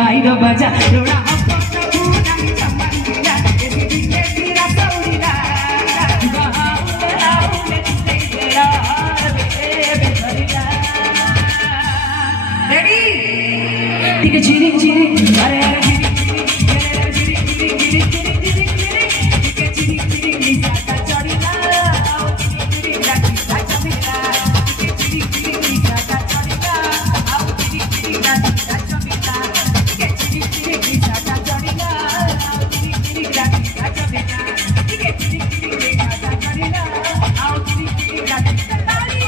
bairo baja lora hapta budang chamaniya esi esi rasaurila bahaule aule tera bethariya ready tige chiri chiri are are chiri chiri chiri chiri chiri chiri tige chiri chiri nisata chorila au chiri chiri rati rachamila tige chiri chiri nisata chorila au chiri chiri rati rachamila tige chiri chiri nisata chorila au chiri chiri rati rachamila tige chiri chiri nisata chorila au chiri chiri rati tali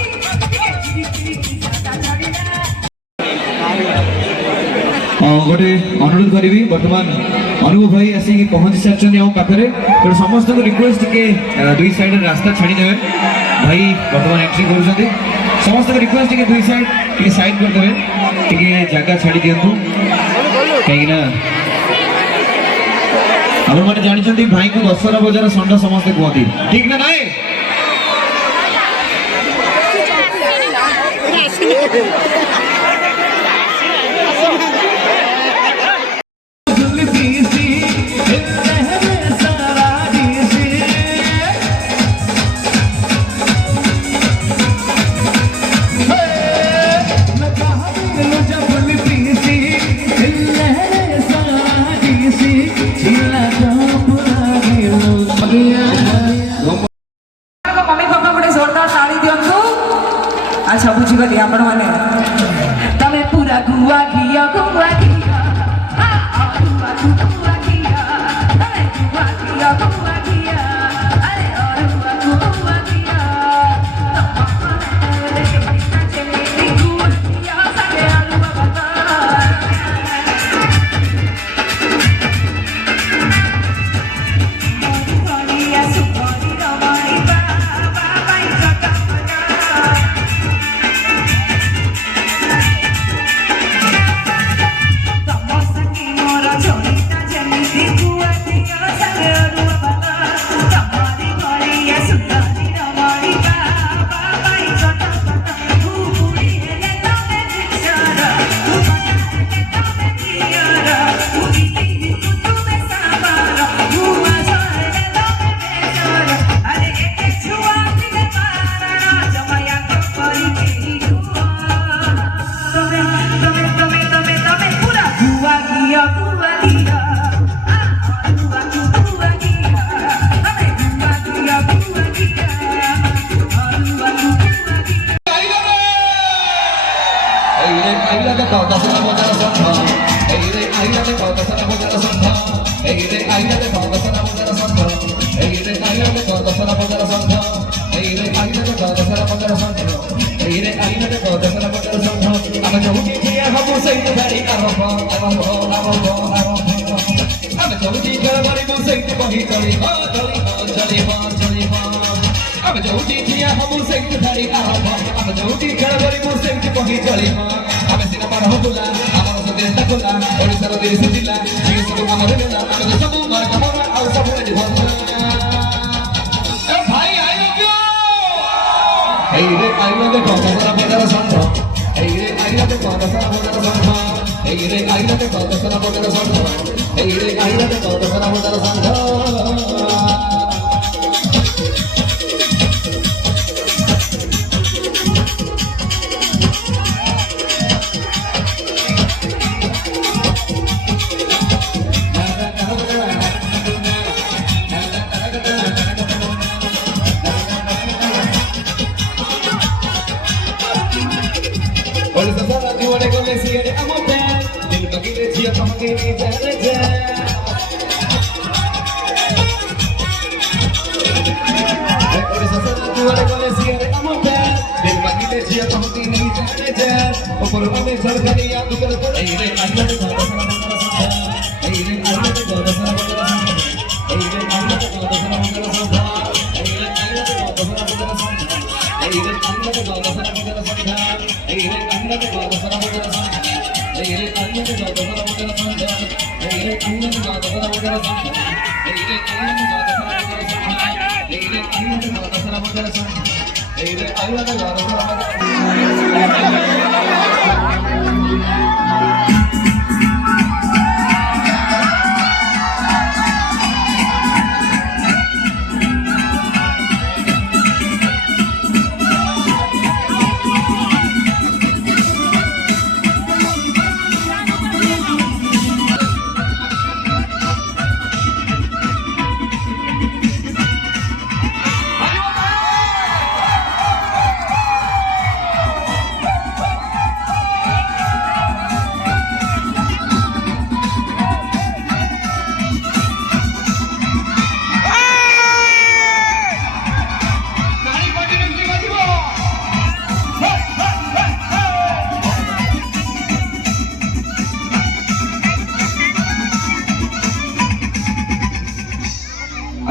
tige chiri chiri nisata chorila गोटे अनुरोध करी बर्तमान अनुभव भाई आसिक पहुंची सारी आम पाखे तो समस्त को रिक्वेस्ट टे दुई साइड रास्ता छाड़ी देवे भाई बर्तमान एंट्री कर समस्त को रिक्वेस्ट टे दुई साइड टे साइड करदे टे जगह छाड़ी दिंतु कहीं आप मैंने जानते भाई को दशहरा बजार षंढ समस्ते कहती ठीक ना नाई अच्छा बुझीगली आपण माने तमे पूरा गुआ घिया तमे गुआ घिया अरे और गुआ घिया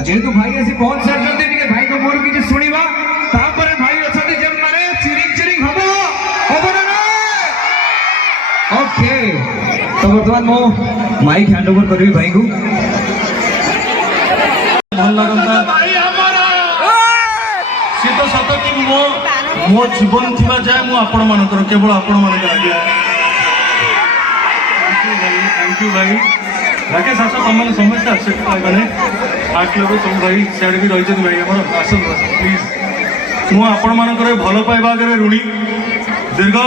जेहेतु भाई आसी पहुंच सारछन्ते टिके भाई को मोर किछ सुनिबा तापरे भाई अछन्ते जे माने चिरिंग चिरिंग हबो ना ओके तो वर्तमान मो माइक हैंड ओवर करबी भाई को भल लगता सी तो सत कि मो जीवन थिबा जाए मु आपण मानकर केवल आपण मानकर आज्ञा थैंक यू भाई राकेश आस तुम समस्त एक्सेप्ट पाइबाने आठ लोग तुम भाई सियाड़े भी रही भाई आम आस प्लीज मु आपण मानकर भल पाइबा आगे ऋणी दीर्घ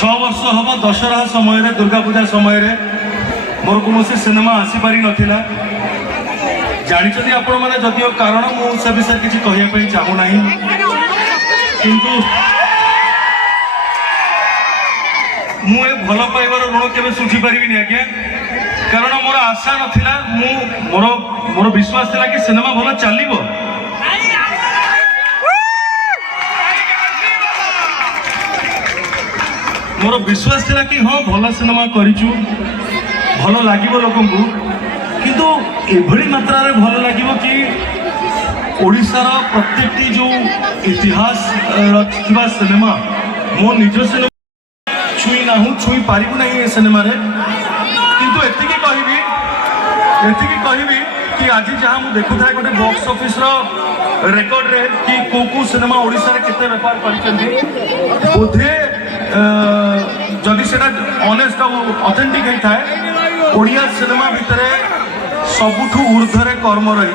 6 वर्ष हम दशहरा समय दुर्गा पूजा समय मोर कौन सिनेमा आसीपारी नाला जानी आपण मैंने जदिव कारण मुझे विषय किसी कहवाई चाहूना किंतु मुझे भल पाइबार ऋण के सुझी पारि आज्ञा कारण मोर आशा नाला मोर मोर विश्वास था कि सिनेमा भल चलो मोर विश्वास था कि हाँ भल सिनेमा करूँ भल लगे लोक किंतु एभली मात्रा रे भल लगे कि ओडिशार प्रत्येक जो इतिहास रखा सिनेमा मो निज सिनेमा छुई ना छुई पारू ना ये सिनेमा रे किंतु एतिकी कहबी कि आज जहाँ मुझे देखु था गोटे बॉक्स ऑफिस रेकर्ड रे कि को सिनेमा ओडिशा रे केते बेपार करछन्ती बोधे जदि सेटा ऑनेस्ट ऑथेंटिक होता है ओडिया सिनेमा भितर सबुठू ऊर्ध्वरे कर्म रही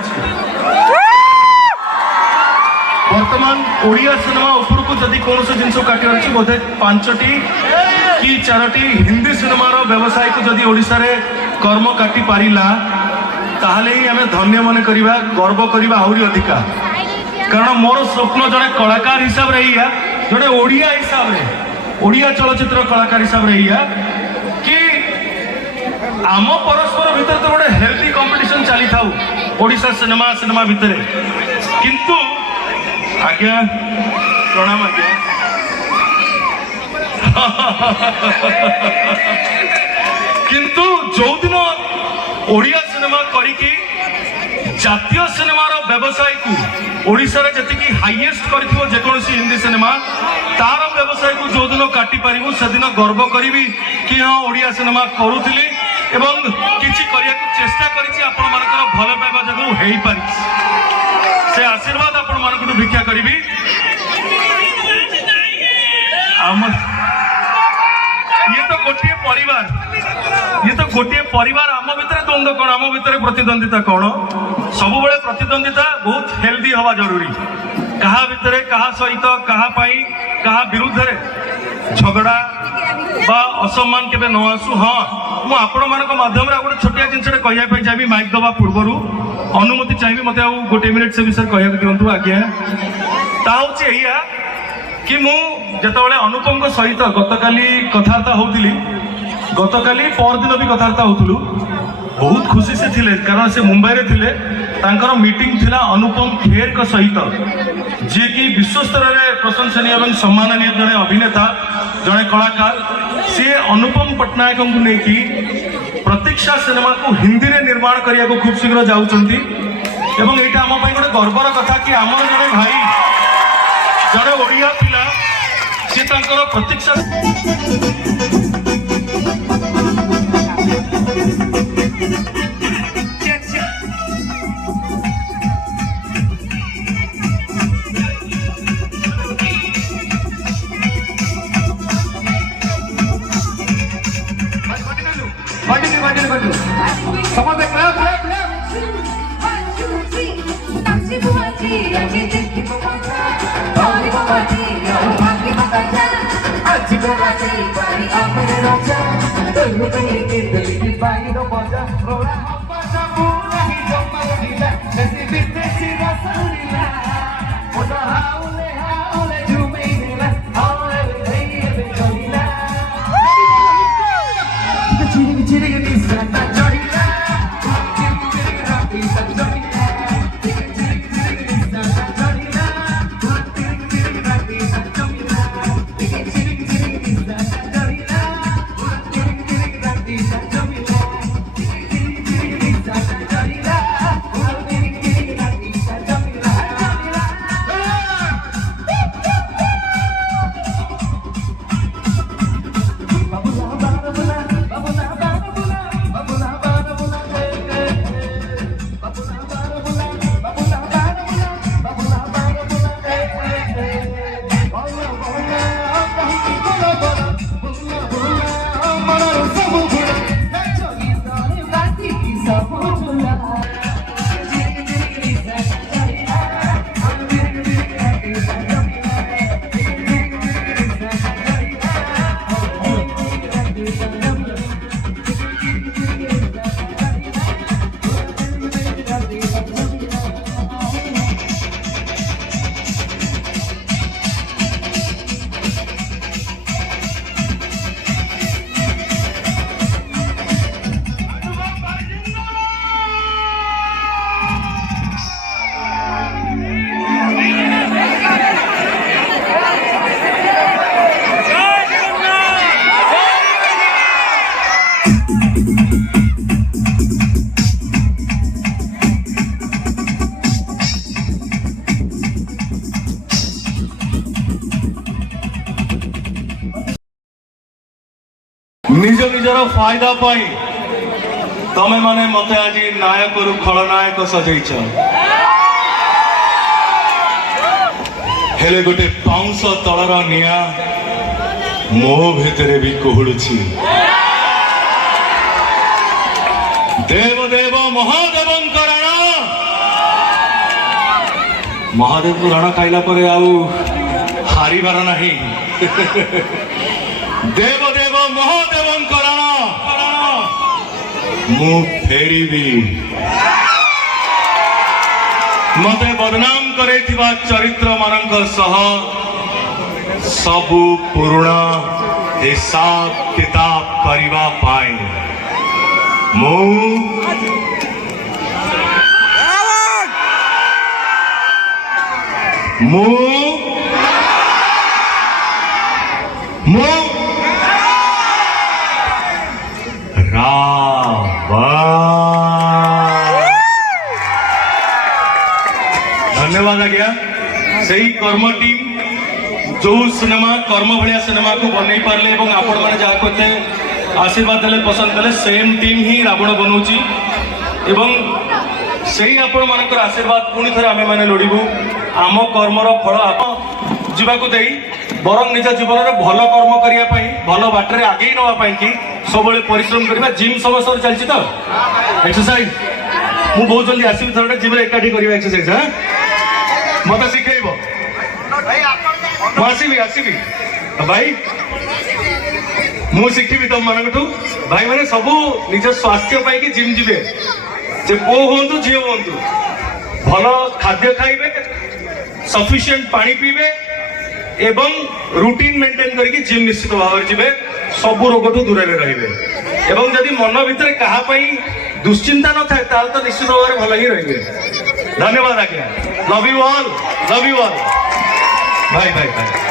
वर्तमान ओडिया सिनेमा उपरकू जदि कौन जिनस काटियार अच्छी बोधे 5टी कि 4टी हिंदी सिनेमार व्यवसाय को जदि ओडिशा रे कर्म काटी पारिला ताहले ही आमे धन्य मन करिबा गर्व करिबा आहुरी अधिका कारण मोर स्वप्न जड़े कलाकार हिसाब रे या जड़े ओडिया हिसाब रे ओडिया चलचित्र कलाकार हिसाब रे या कि आम परस्पर भितर तो गोटे हेल्थी कंपटीशन चली था ओडिशा सिनेमा सिनेमा भितर किंतु आज्ञा प्रणाम आज्ञा किंतु जो दिन ओडिया सिनेमा करिकी जातीय सिनेमार व्यवसाय को ओडिशा रे जतिकी हाईएस्ट करथिबो जेकोसी हिंदी सिनेमा तार व्यवसाय को जो दिन काटी पारिबो से दिन गर्व करिवि कि हाँ ओडिया सिनेमा करूथिली एवं किछि करिया को चेष्टा करिछि आपण मानकर भल पाइबा जगो हेई पारि से आशीर्वाद आपण मानकर भिक्षा करिवि ये तो गोटे परिवार आम भितर द्वंद्व कौन आम भितर प्रतिद्वंदिता कौन सब बड़े प्रतिद्वंदिता बहुत हेल्दी हवा जरूरी कहा भितर कहा सहित कहा पाई कहा विरुद्ध रे झगड़ा बा असम्मान केबे न आसु हाँ मु आपण मानक माध्यम रे गोटे छोटिया जिनसटे कहया पे चाहिए माइक दबा पूर्व अनुमति चाहिए मते आ गोटे मिनिट से विषय कहया दियंतु आज्ञा ता होची एया कि मु जेतबेले अनुपम को सहित गतकाली कथार्ता होतिली गतकाली परदिन भी कथार्ता होतलु बहुत खुशी से थिले कारण से मुंबई रे थिले तांकर मीटिंग थिला अनुपम खेर को सहित जे कि विश्व स्तर रे प्रशंसनीय एवं सम्माननीय जने अभिनेता जने कलाकार से अनुपम पटनायक को नेकी प्रतीक्षा सिनेमा को हिंदी रे निर्माण करिया को खूब शीघ्र जाउचंती एवं एटा हम पई गोटे गर्वर कथा कि हमर जने भाई जड़े ओडिया पिला से तांकर प्रतीक्षा समझ निज निजर फायदा पाई तमे माने मते आज नायक रु खलनायक सजैछ हेले गोटे पाउंस तलर निया मो भितरे भी कुहुड़ुछि देव देव महादेव रण महादेव को रण खाइला परे आउ हारिबार नाही देव देव महादेव रण मु फेरिबी मते बदनाम करैथिबा चरित्र मानक सह सबु पुरुणा हिसाब किताब करिबा पाई मु मु मु धन्यवाद आज्ञा से कर्म टीम जो सिनेमा कर्म भाया सिनेमा को बनई पारे आपण मैंने जहाँ कहते आशीर्वाद देले पसंद कले सेम टीम ही रावण बनाऊँगी से आपण मान आशीर्वाद पुणी थे आम मैंने लोड़ू आम कर्मर फल आप जावाक दे बरं निज जीवन में भल कर्म करने भल बाटर आगे नापी कि सब परिश्रम करवा जिम समस्त चलती तो एक्सरसाइज मुझे बहुत जल्दी आसवि थोड़ा जिम एकाठी कर एक्सरसाइज हाँ मत शिखेब मुझे आसवि भाई मु शिखी तुम मान भाई मैंने सब निज स्वास्थ्य पाई जिम जीवे जे पो हूँ झील हूँ भल खाद्य खाइबे सफिशिएंट पानी पीबे एवं रूटीन मेंटेन करके जिम निश्चित भाव में सबू रोग ठू दूर रे एवं जदि मन भितर क्या दुश्चिंता न थाए तो निश्चित भाव में भल ही रे धन्यवाद आज्ञा लव यू ऑल भाई भाई भाई